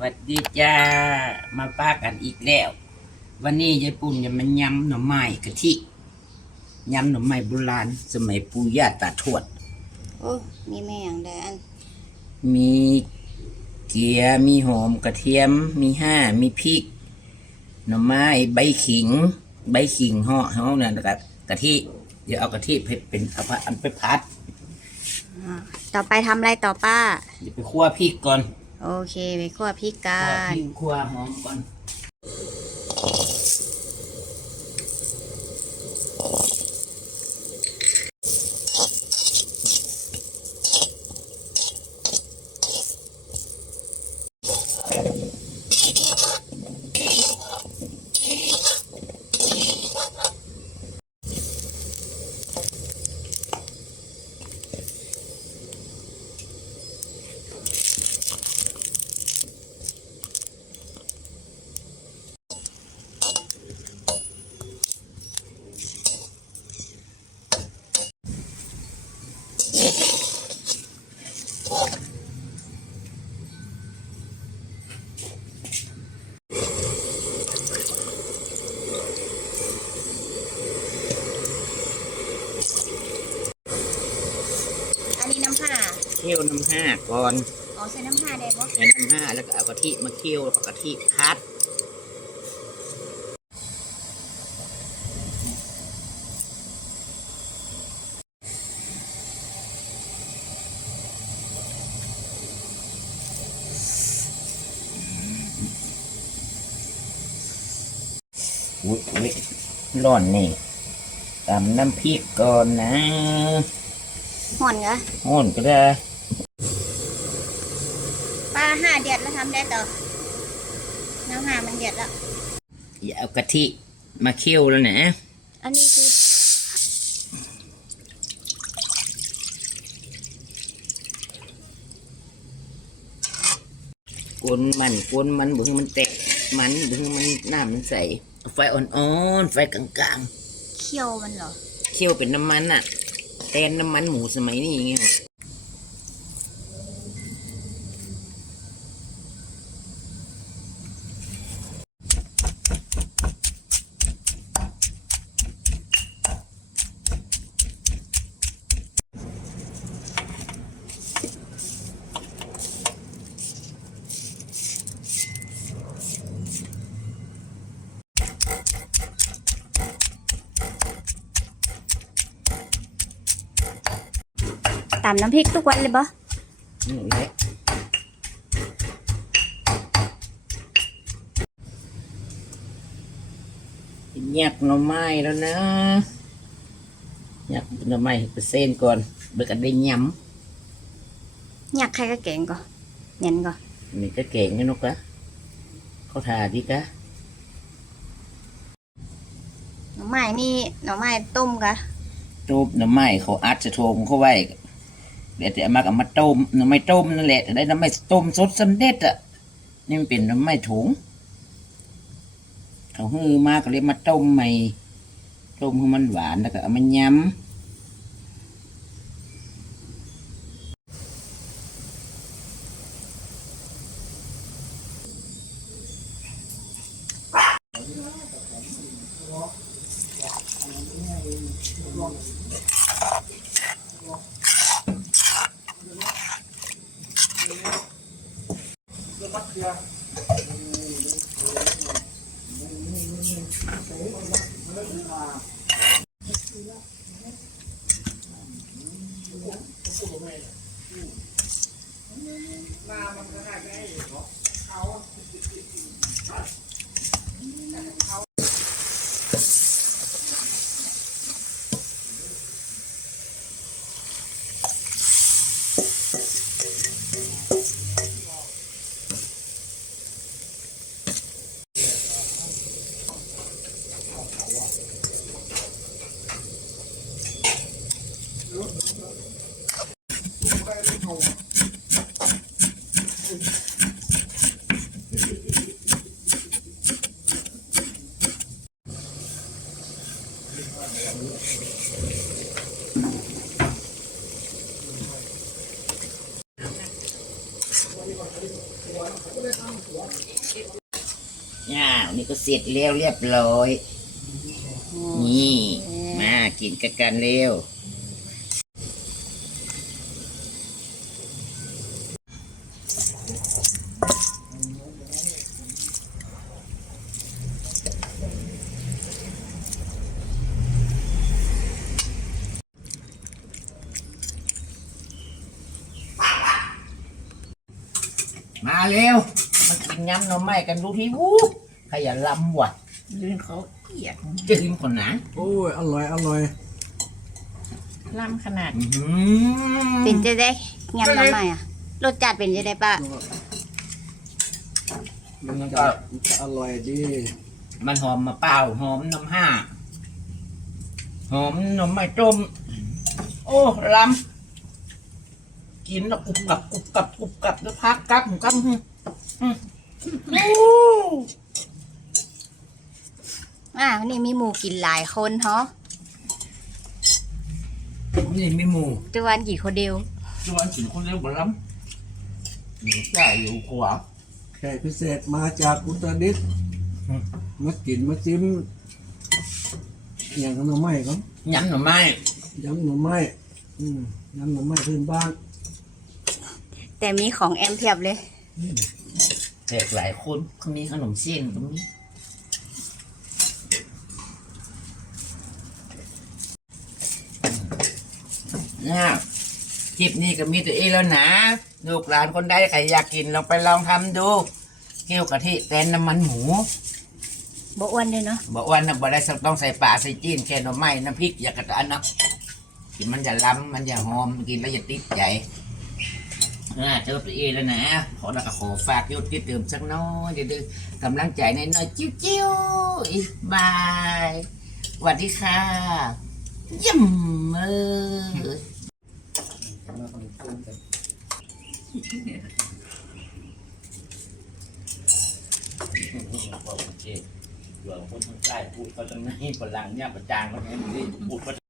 วัสดีจ้า มาป้ากันอีกแล้ว วันนี้ยายปุ่นจะมายำหน่อไม้กะทิยำหน่อไม้โบราณสมัยปู่ย่าตาทวด โอ้มีแม่อย่างใดอัน มีเกียร์มีหอมกระเทียม มีห้ามีพริก หน่อไม้ใบขิง ใบขิงห่อห่อเนี่ยแล้วก็กะทิเดี๋ยวเอากะทิไปเป็นเอาไปอันไปพัดอ่าต่อไปทำอะไรต่อป้า เดี๋ยวไปคั่วพริกก่อน โอเคไปคั่วพริกกัคั่วนพริกคั่วหอมก่อน เคี่ยวน้ำห้าก่อนอ๋อใส่น้ำผ้าได้ปะใส่น้ำห้าแล้วก็เอากะทิมาเคี่ยวแล้วก็กะทิพัดอุ้ยอุ้ยร้อนนี่ตำน้ำพริกก่อนนะห่อนเหรอห่อนก็ได้ ป้าห้าเดือดแล้วทำได้ต่อน้ำห้ามันเดือดแล้วอย่าเอากะทิมาเคี่ยวแล้วนะอันนี้คือกวนมันกวนมันบึงมันแตกมันบึงมันน้ำมันใสไฟอ่อนๆไฟกลางเคี่ยวมันเหรอๆเคี่ยวเป็นน้ำมันอะแทนน้ำมันหมูสมัยนี้ไง ตำน้ำพริกทุกวันเลยปะนี่แหละแยกหน่อไม้แล้วนะแยกหน่อไม้ให้เปอร์เซ็นต์ก่อนเบิกกันได้ยอยากใครก็เก่งก่อนเย็นก่อนำนี่ก็เก่งนะนกะเขาทาดีกะหน่อไม้นี่หน่อไม้ต้มกะรูปหน่อไม้เขาอัดจะโทงเขาไว้ เดี๋ยวจะเอามากับมาต้มหน่อไม้ต้มนั่นแหละแต่ได้หน่อไม้ต้มสดสำเร็จอะนี่มันเป็นหน่อไม้ถุงเขาฮือมาก็เลยมาต้มใหม่ต้มให้มันหวานแล้วก็เอามายำ โอ้ขุดออกมาน่ามันจะได้แกงอีกเนาะเขา อก็เสร็จแล้วเรียบร้อย นี่ มากินกันกันเร็ว มาเร็วมากินยำหน่อไม้กันดูที่วู้ขยันลำว่ะยืนเขาเกลียดจะกินคนหนาโอ้ยอร่อยอร่อยล่ำขนาด อื้อหือเป็นจะได้ยำน้ำใหม่อะรสจัดเป็นจะได้ป้ามันจะมันจะอร่อยดีมันหอมมะเปล่าวหอมน้ำห้าหอมหน่อไม้ต้มโอ้ลำ กินแล้วกรุบกรับกรุบกรับกรุบกรับแล้วพักกับหมูกับอื้ออื้อโอ้อ่าวันนี้มีหมูกินหลายคนเนาะนี่ไม่หมูจวนกี่คนเดียวชวนถึงคนเร็วบล้ำอยู่ใต้อยู่ขวาแขกพิเศษมาจากอุตรดิตถ์อืมมากินมาจิ้มอย่างขนมไม้ครับยำหน่อไม้ยำหน่อไม้อืมยำหน่อไม้พื้นบ้าน แต่มีของแอมเพียบเลยแขกหลายคนเขามีขนมเส้นตรงนี้นะคลิปนี้ก็มีตัวเองแล้วนะ ลูกหลานคนใดใครอยากกินลองไปลองทำดู เกี่ยวกะทิแทนน้ำมันหมูบ่อ้วนเลยเนาะบอกว่านะบ่ได้ต้องใส่ปลาใส่จีนแค่หน่อไม้น้ำพริก อย่ากระอันนะกินมันจะล้ำมันจะหอมกินแล้วจะติดใจ น่าเจอตัวเองแล้วนะขอแล้วก็ขอฝากยศติดเติมสักน้อยเดี๋ยวกำลังใจในน้อยๆจิ้วจิ้วบายสวัสดีค่ะยี่ยมเออเคเดี๋ยวคนทางใต้พูดเขาจะไม่ให้ฝรั่งเนี่ยประจานเขาให้มันได้พูด